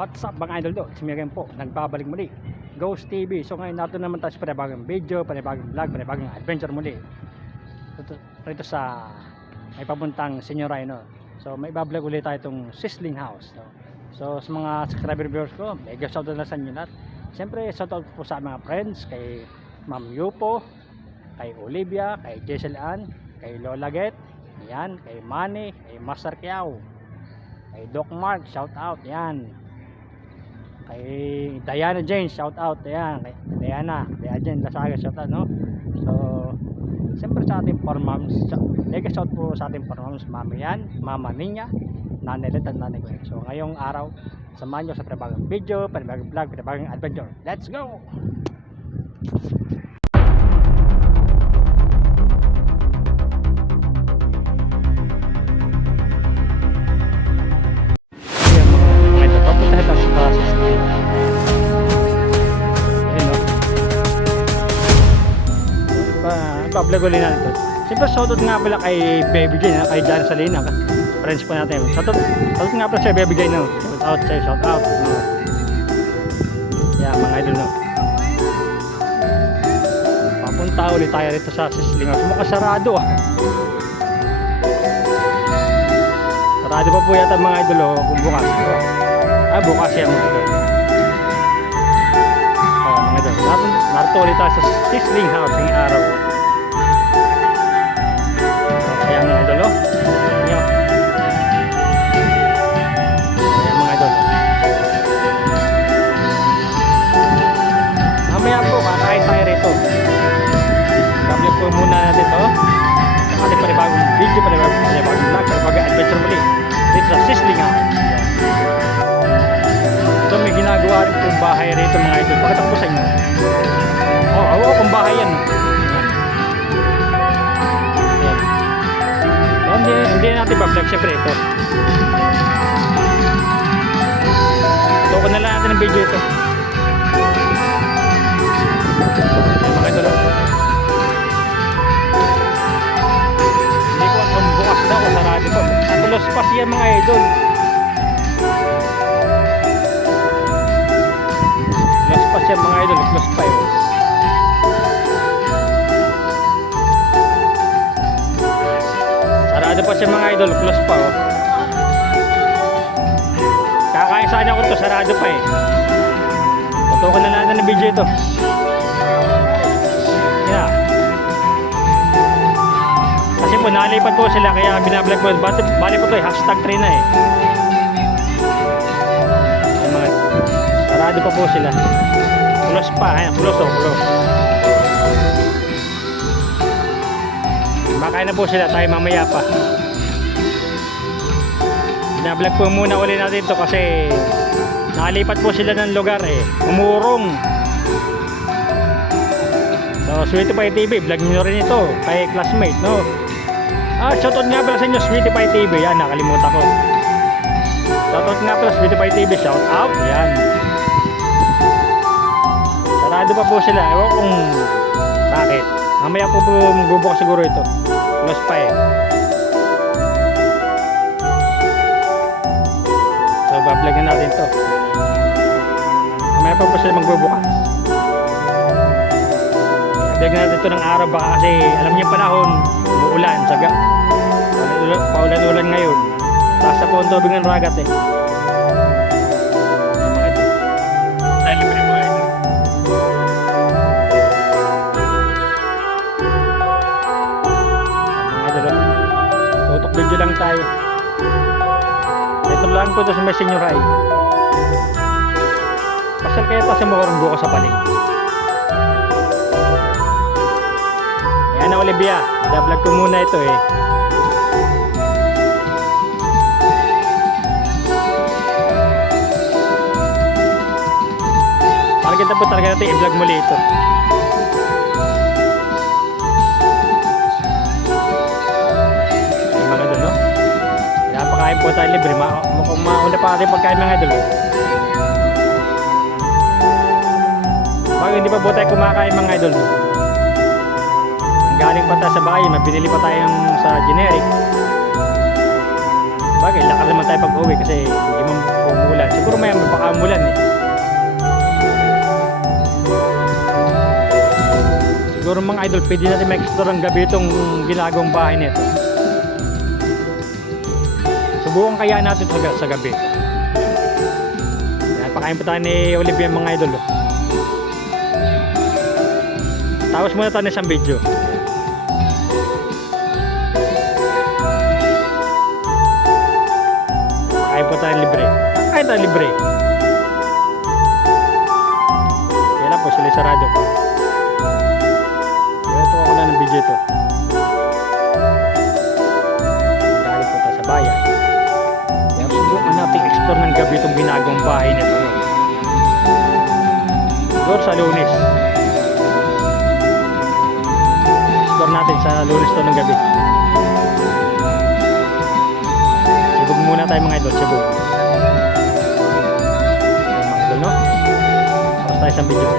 What's up mga idol do? Si Miguel po, nagbabalik muli Ghost TV. So ngayon natin naman tayo sa panibagong video, panibagong vlog, panibagong adventure muli rito sa may papuntang Senior Rhino. So may bablog ulit tayo itong Sizzling House. So sa mga subscriber viewers ko, mega shoutout na sa inyo lahat. Siyempre shoutout po sa mga friends, kay Ma'am Yupo, kay Olivia, kay Jessel Ann, kay Lola Get, yan, kay Manny, kay Master Kiao, kay Doc Mark, shout out, yan, kay Diana Jane, shout out, yan, kay Diana Jane Lasaga, shout out, no? So siyempre sa ating for moms, mega shout po sa ating for moms, mama yan, mama niya, nanay Let at nanay ko. So ngayong araw, samahan nyo sa panibagong video, panibagong vlog, panibagong adventure. Let's go! Vlog ulit natin ito. Siyempre shoutout nga pala kay Baby Jane, kay Jan Salina, friends po natin. Shoutout nga pala sa Baby Jane, no? Shout out no? Yeah, mga idol, no? Papunta ulit tayo rito sa Sizzling House. Mukhang sarado, sarado pa po yata mga idol, kung bukas. Bukas yan mga idol. Mga idol, narito ulit tayo sa Sizzling House ngayong araw. Ayan mga idol, ayan mga idol. Mamaya po kakain tayo rito. Gamit po muna natin ito sa ating panibagong video, panibagong vlog, panibagong adventure muli dito sa Sizzling House. So may ginagawa rin pong bahay rito mga idol. Pakita ko sa inyo. Oo, kung bahay yan, no? Hindi natin ba-vlog syempre ito. Ito na lang natin ng video ito. Mga idol, hindi ko ang bukas daw o sarado pa. Close pa siya mga idol. Close pa siya mga idol. Close pa yun. Sarado pa siya mga idol, close pa, oh. Kakain sana ako ito, sarado pa eh. Tutukan na natin ng video ito. Yeah. Kasi po nalipat po sila, kaya binablog po. Bali po ito eh, #3 na eh. Mga, sarado pa po sila. Close pa, ayan, close. Makain na po sila, tayo mamaya pa. Binablog po muna ulit natin ito kasi nakalipat po sila ng lugar eh. Umurong. So Sweetie Pie TV, vlog nyo rin ito kay classmate, no? Shoutout nga pala sa inyo Sweetie Pie TV. Yan, nakalimutan ko. Shoutout nga pala Sweetie Pie TV, shout out. Yan. Sarado pa po sila, ewan kung bakit. Mamaya po magbubukas siguro ito. Close pa eh. So bablog na natin ito. Mamaya pa po sila magbubukas. Bablog na natin ito ng araw baka kasi alam niyo panahon, umuulan, saga. Paulan-ulan ngayon. Taas na po ang tubig ng ragat eh. Video lang tayo. Ito lang po ito sa may Senior Rhino. Pasal kaya pa sa Morong bukas sa paling. Ayan na Olivia, da-vlog ko muna ito eh. Parang po talaga natin i-vlog muli ito. Pagkain po tayo libre, mukhang mauna pa natin pagkain mga idol. Bakit hindi pa po tayo kumakain mga idol? Galing pa tayo sa bahay, mabinili pa tayo sa generic. Bagay, lakad naman tayo pag uwi kasi hindi mo umulan. Siguro may Siguro mga idol, pwede natin ma-explore ang gabi itong ginagawang bahay nito. Subukan kaya natin ito sa gabi. Yan, pakain pa tayo ni Olivia mga idol. Tapos muna tayo ng isang video. Pakain po tayo libre. Pakain tayo libre. Kaya lang po sila sarado. Ito ako na ng video ito. Galing po tayo sa bayan. Kaya subukan natin explore ng gabi itong ginagawang bahay nito. Siguro sa Lunes. Explore natin sa Lunes to ng gabi. Sibog muna tayo mga idol. Sibog. Mga idol, no? Tapos tayo sa video.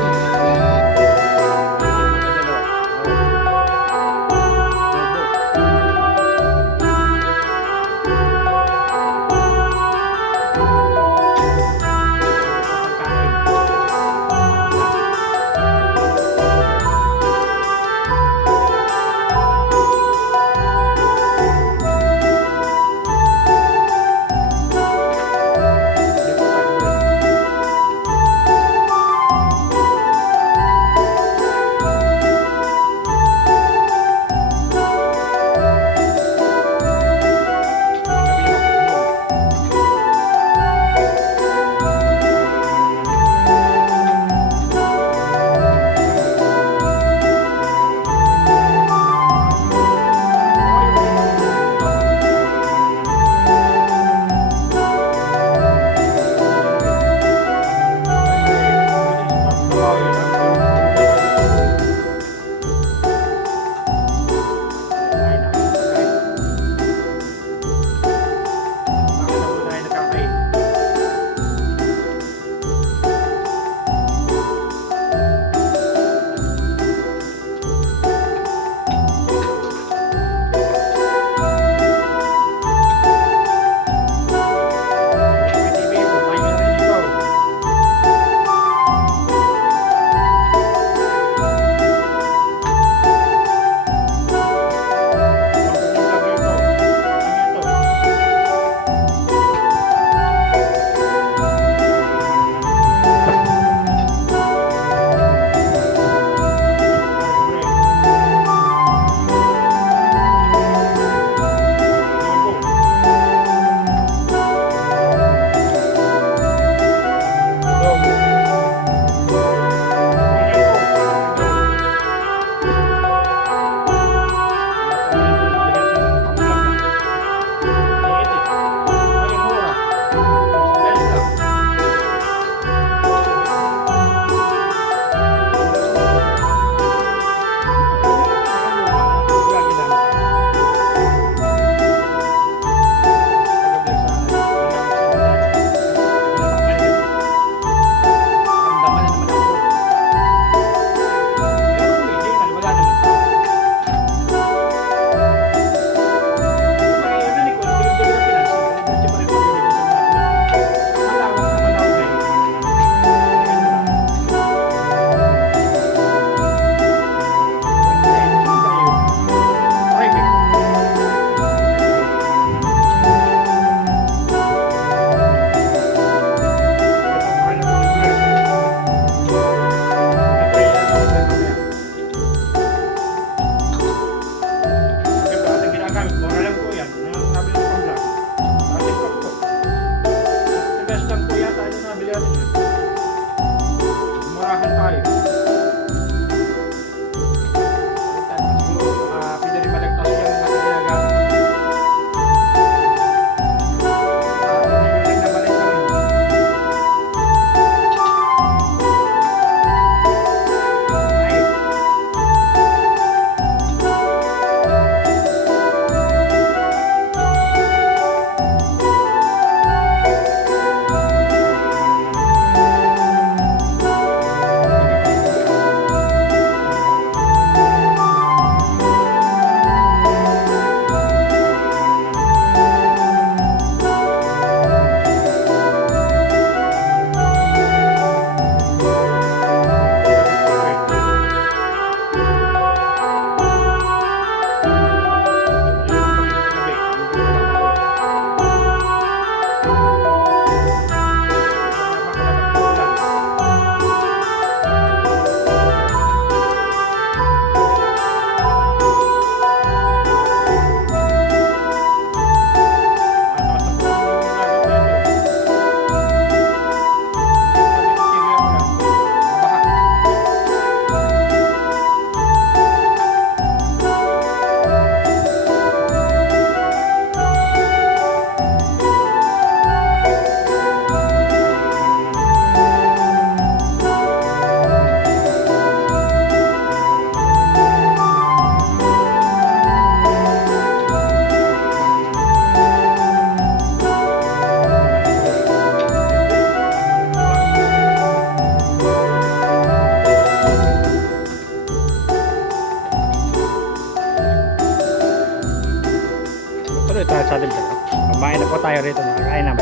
tayo rito, nakakain naman.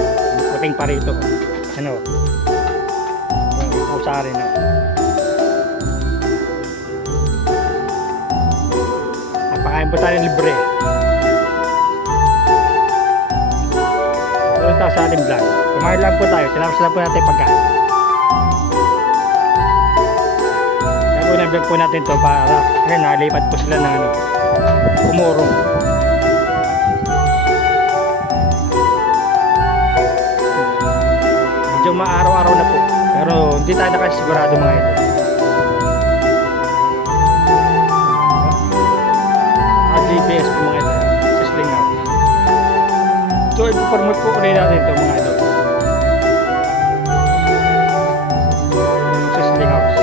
Puting pa rito. Ano? Yung usarin na. Napakain po tayo libre. Doon tayo sa ating vlog. Kumain lang po tayo. Sinapos lang po natin pagkain. Kaya po na-vlog po natin to para ngayon nalipat po sila ng ano, kumurong. Medyo maaraw-araw na po. Pero hindi tayo nakasigurado mga ito. GPS po mga ito. Sisling House. So ipopromote po ulit natin ito mga ito. Sisling House.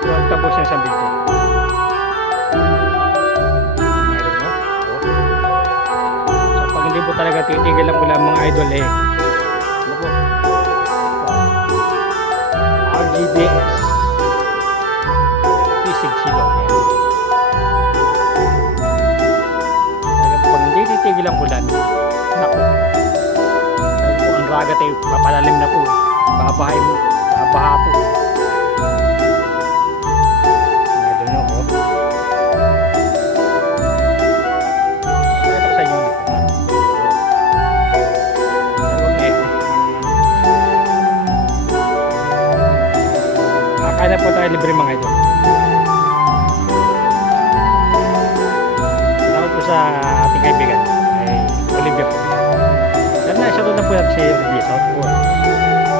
So tapos na sa video. Mga idol no? So pag hindi po talaga titigil lang po lang mga idol eh. RGBS Sisig Silog talaga po pag hindi titigil ang ulan naku talaga po ang ragat ay papalalim na po babahay mo babaha po nga doon ako pakita ko sa inyo kaya na po tayo libre mga ito. Salamat po sa ating kaibigan ay Olivia po. Yan na, shoutout na po natin si Olivia. Shoutout po.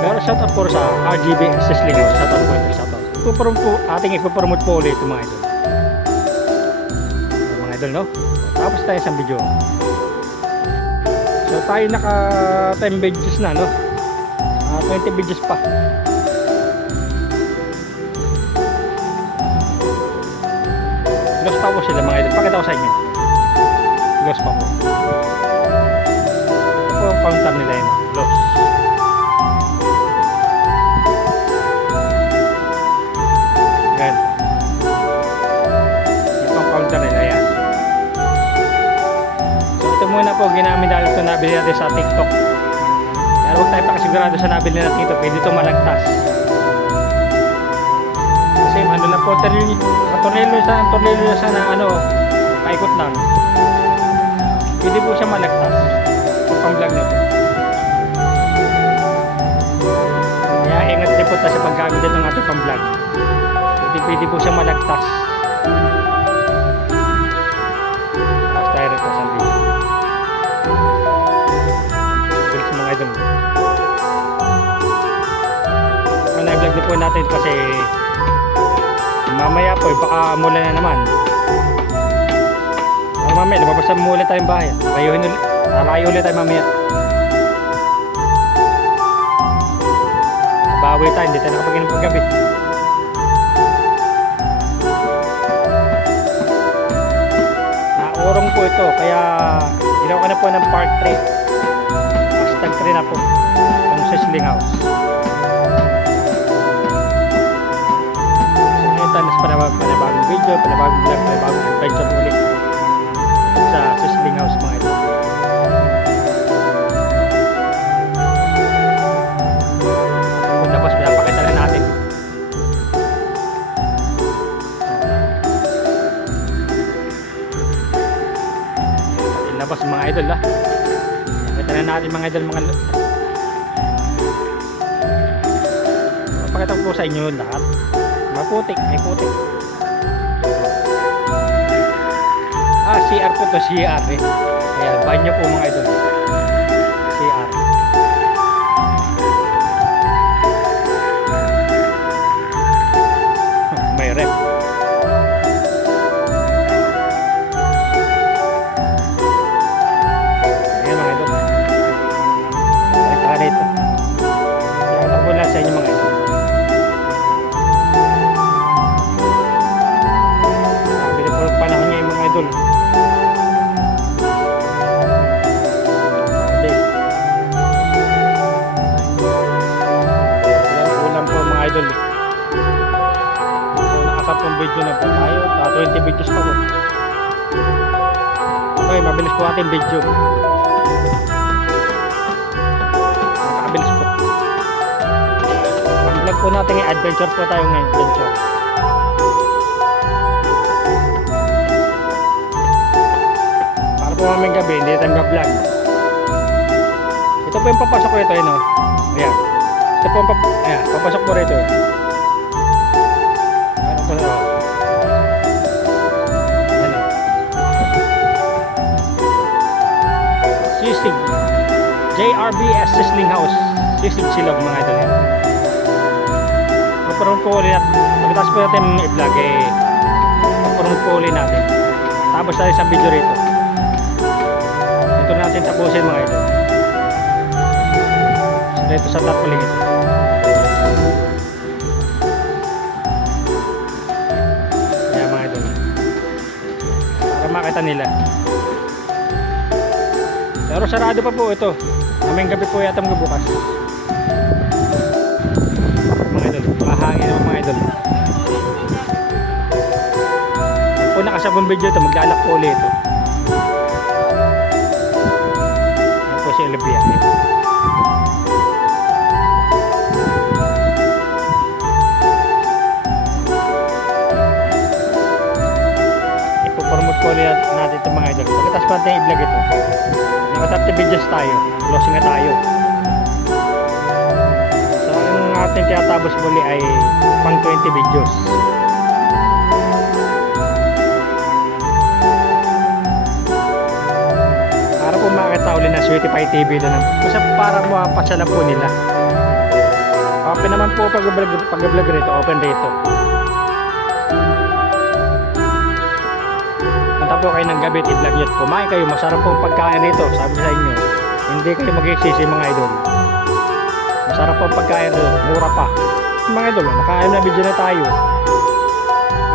Pero shoutout po sa RGB Sisling House. Shoutout po ito. Shoutout. Ating ipopromote po ulit ito mga idol. Mga idol no? Tapos tayo sa video. So tayo naka 10 videos na no? 20 videos pa. Lost pa po sila mga idol. Pakita ko sa inyo. Lost pa po. Ito po ang counter nila yun. Lost. Yan. Ito ang counter nila yan. So ito muna po ginamit natin ito nabili natin sa TikTok. Pero huwag tayo pakasigurado sa nabili natin ito. Pwede ito malagtas. Kasi ano lang po, tornilyo sa na ano, paikot lang. Pwede po siya malagtas. Sa pang-vlog na po. Kaya ingat din po tayo sa paggamit ng ating pang-vlog. Pwede po siya malagtas. Tapos tayo rin po sa video. Bilis mga idol. Na-vlog din po natin kasi mamaya po baka mula na naman. Mamaya lumabas na mula tayong bahay. Lalayo ulit tayo mamaya. Bawi tayo, hindi tayo nakapag-inom paggabi. Naurong po ito kaya ginawa ka na po ng part 3. Hashtag 3 na po ang Sisling House. Mas panabagong video, panabagong vlog, panabagong adventure ulit sa Sisling House mga ito. Tapos pinapakita na natin. Labas mga idol ha. Pakita na natin mga idol mga pakita ko po sa inyo lahat. Maputik, may putik. CR po to, CR eh. Ayan, banyo po mga idol. CR. May rep. Ayan mga idol. Ay, taka dito. Pakita ko lang sa inyo mga idol. Panahon niya yung mga idol. Ulam po mga idol. So nakasapong video na po tayo. 20 videos pa po. Okay, mabilis po ating video. po natin yung adventure po tayo ngayon. Adventure. Para po maming gabi, hindi tayo mag-vlog. Ito po yung papasok ko ito, yun o. Ayan. Ito po yung papasok po rito. Ano po na o. Ayan o. Sisig. JRBS Sizzling House. Sisig Silog mga idol yan. Pagparoon po ulit natin. Pagkatapos po natin i-vlog pagparoon po ulit natin. Tapos tayo sa video rito. Ito natin tapusin mga idol. Dito sa tapuling ito. Ayan mga idol. Para makita nila. Pero sarado pa po ito. Mamayang gabi po yata magbubukas. Mga idol, mahangin naman mga idol. Kung nakasabong video ito, maglalak po ulit ito. Ayan po si Olivia. Ipopromote po ulit natin ito mga idol. Pagkatas pa natin i-vlog ito. Naka 30 videos tayo. Closing na tayo. So, ang ating tinatabos muli ay pang 20 videos. Para po makita ulit na Sweetie Pie TV doon. Kasi para mapasya na po nila. Open naman po pag-vlog rito. Open rito. Punta po kayo ng gabi at i-vlog nyo. Kumain kayo, masarap pong pagkain rito. Sabi sa inyo, hindi kayo mag-exist mga idol. Masarap pong pagkain rito, mura pa. Mga idol, nakaayam na video na tayo.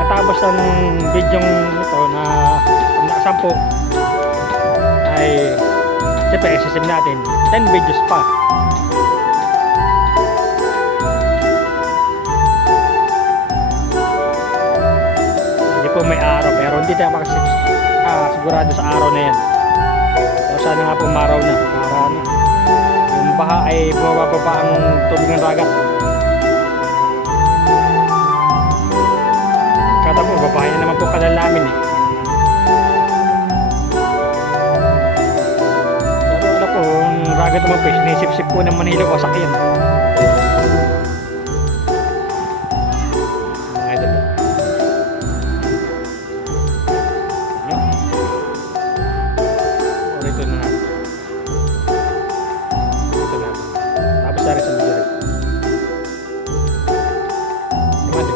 Natapos ang video ito na nakasampo ay siyempre exist natin 10 videos pa. Po may araw pero hindi tayo sigurado sa araw na yan. So sana nga po maraw na para yung baha ay bumababa ang tubig ng dagat. Kada po babae na naman po kalalamin eh. Pero wala po yung dagat naman po sinisip-sip po ng Manila o sakyan.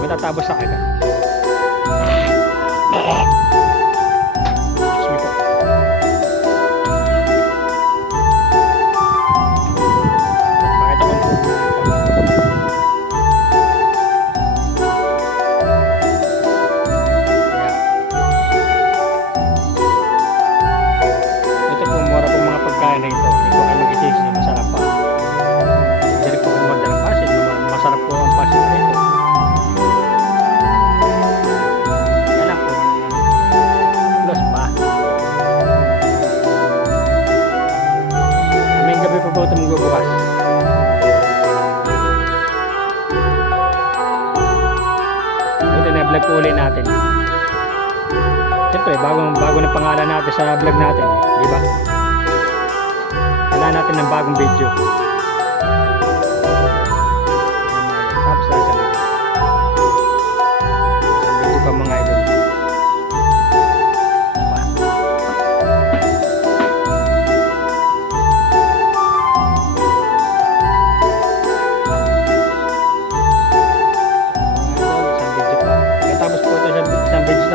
Matatapos sa agad. Pakita ko. Ito po mura po mga pagkain na ito. Hindi po kayo mag-isisi. Masarap pa. Hindi po kayo mag-order ng pasit. Masarap po ang pasit na ito. Po ito magbubukas. Buti na vlog po ulit natin. Siyempre bago na pangalan natin sa vlog natin, di ba? Kailangan natin ng bagong video. Tapos na isang video pa mga idol.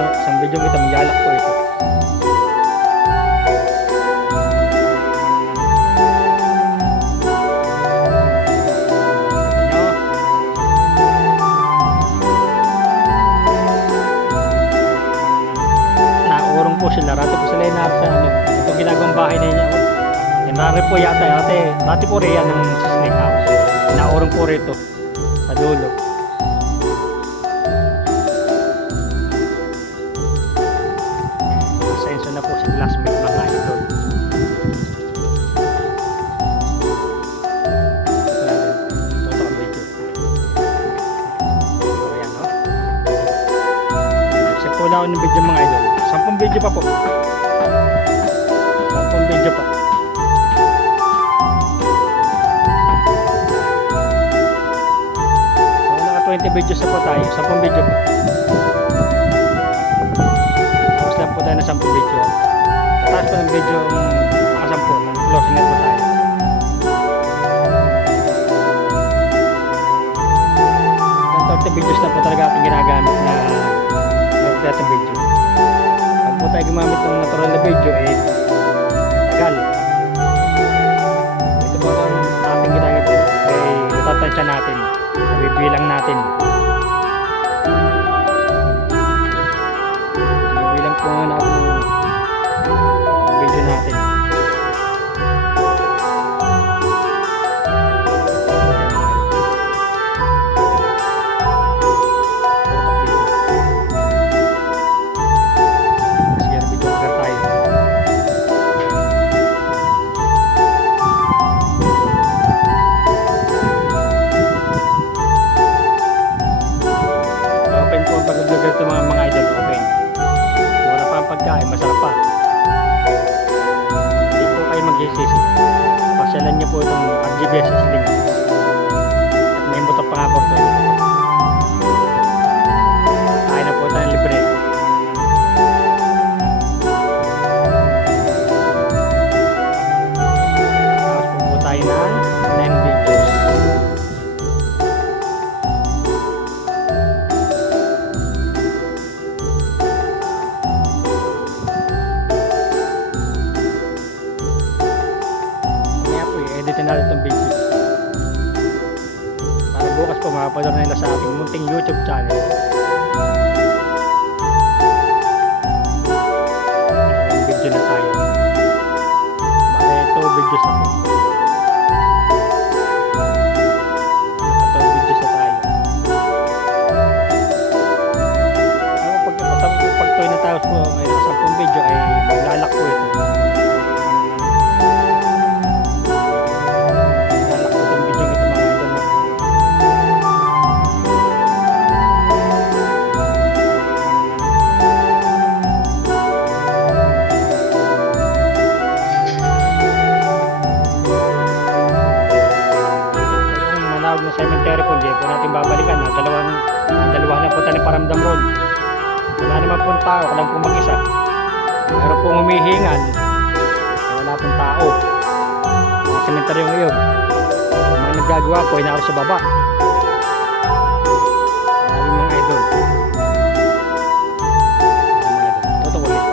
Isang video ito, maglalak po ito. Naurong po sila. Rati po sila sa itong ginagawang bahay na niya. Nari po yata. Rati po riyan ng Sizzling House. Naurong po rito sa dulo. Na po si classmate mga idol. Ito ang video. tao ng video mga idol. 10 video pa po. 10 video pa. So naka 20 videos na po tayo. 10 video pa. Tapos lang po tayo na 10 video. Tapos po ng video naka 10. Closing na po tayo. 30 videos na po talaga ating ginagamit na natin video. Pag po tayo gumamit ng natural na video tagal. Ito po ang ating ginagawa matatansya natin, bibilang natin. Bibilang po nga natin ang video natin. Ito mga idol, open. Wala pa ang pagkain, masarap pa. Hindi po kayo magsisisi. Pasyalan niyo po itong RGBS Sling. At may buto pa nga po ito. Kain na po tayo libre. Tapos po tayo ng 9 videos. Editin natin itong video para bukas po makapanood nila sa ating munting YouTube channel. Video na tayo. Bale 2 videos na po. 2 videos na tayo. Pag tuloy na tayo po may 10 video ay maglalak po ito. Ng cemetery po, hindi po natin babalikan na dalawa na po tayo ni Paramdam Road. Wala naman po tao, wala po mag-isa. Meron pong humihingan, wala pong tao. Mga cemetery yung iyon. Mga naggagawa po ay naroon sa baba. Maraming mga idol. Totoo ulit.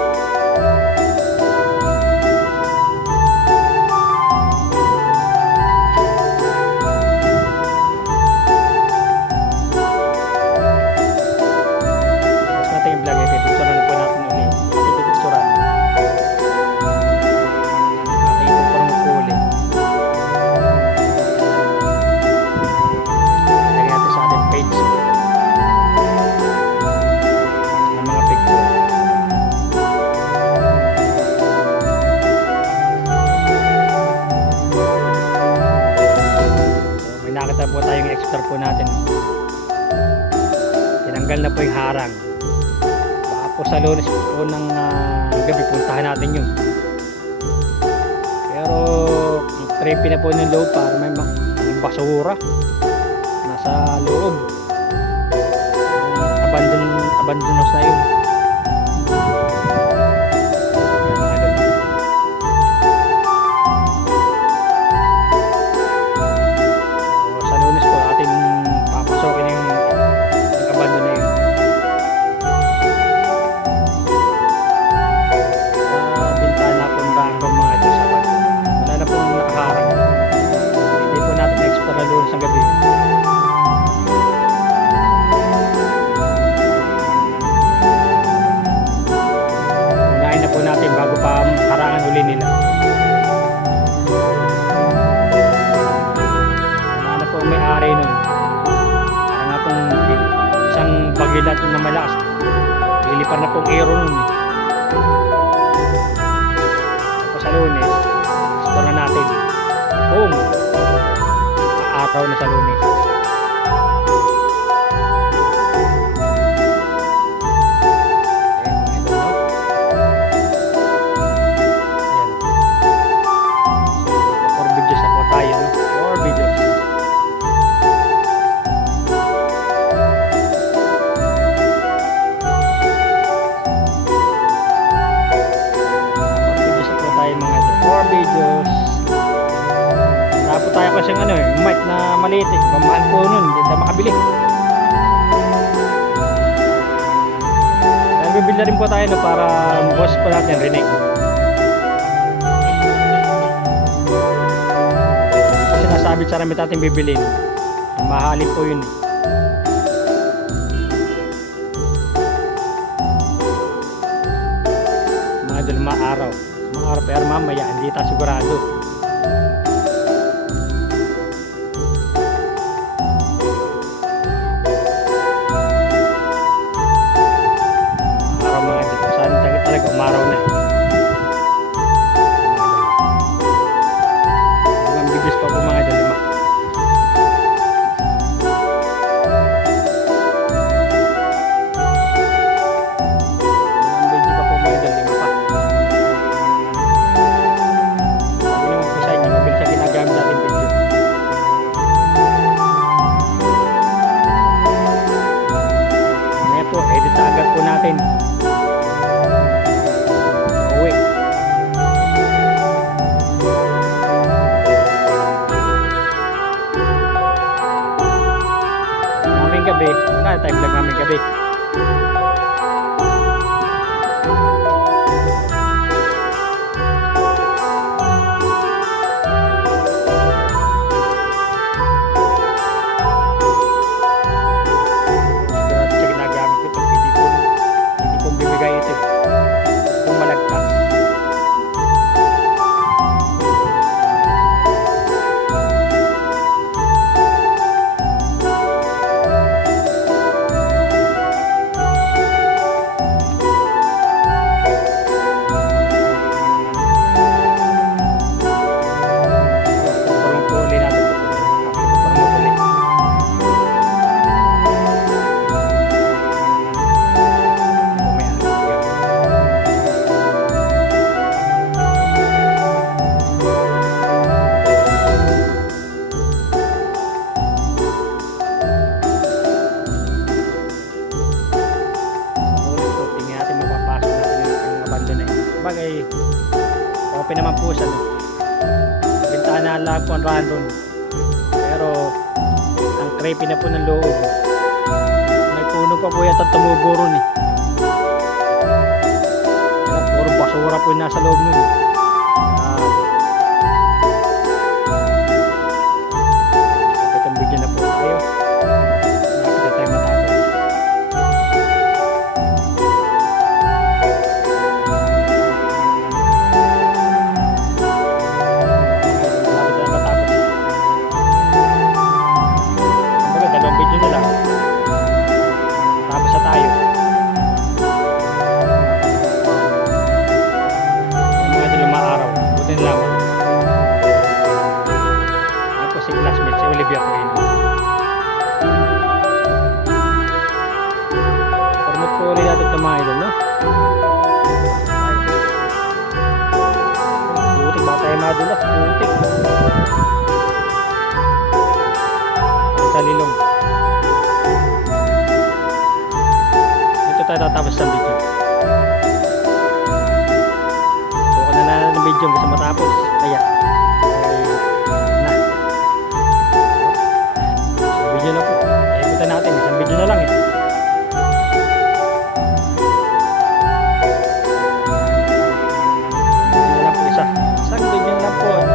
Nakita po tayong extra po natin. Tinanggal na po yung harang. Baka po sa Lunes po ng gabi puntahan natin yun. Pero trippy na po ng loob para may basura nasa loob. Abandon house na yun. Sa gabi. Unahin na po natin bago pa harangan uli nila. Ano po may-ari nun. Para nga pong isang bagilat na malakas. Lilipar na pong aero nun. Tapos sa Lunes, explore na natin. Boom! Araw na sa Lunes. kahit na maliit eh. Mamahal po nun, hindi tayo makabili. Dahil bibili rin po tayo no, para boss po natin rinig. Kasi nasabit sa ramit natin bibilin. Mahalin po yun. Mga idol, maaraw. Maaraw pero mamaya, hindi tayo sigurado. Maaraw mga idol. Saan talaga umaraw na eh. Limang bigis pa po mga idol, 5. Edit na agad po natin. Uwi. Mamayang gabi. Tayo vlog mamayang gabi. Bagay, open naman po siya. Bintana lang po ang random. Pero ang creepy na po ng loob. May puno pa po yata tumuburo ni. Puro basura po yung nasa loob nun. Kapit ang video na po tayo. Lapit na tayo matapos. Promote natin ito mga idol, no? Putik, baka tayo madulas. Putik. Sa lilong. Ito tayo tatapos sa video. Ito ko na ng video gusto matapos. Kaya na. Video na po. Ikutan natin. Isang video na lang eh.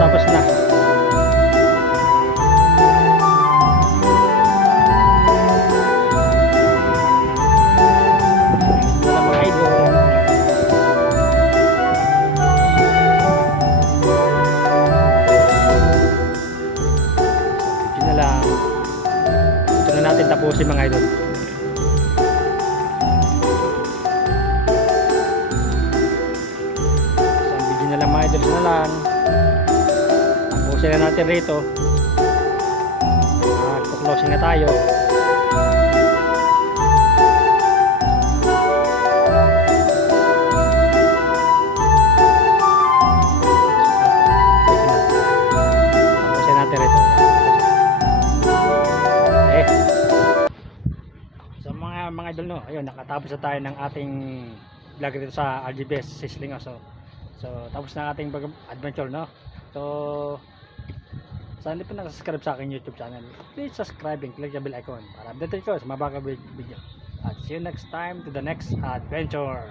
Tapos na. Wala mga idol. Ito na lang. Ito na natin tapusin mga idol. Isang video na lang mga idol. Ito na lang. Sila natin rito. Closing na tayo. Closing natin rito. So mga idol no, ayun nakatapos na tayo ng ating vlog dito sa RGBS Sisling. So tapos na ating adventure no. So Sa hindi pa nakasubscribe sa aking YouTube channel, please subscribe and click the bell icon para updated ko sa mga bagong video. At see you next time to the next adventure.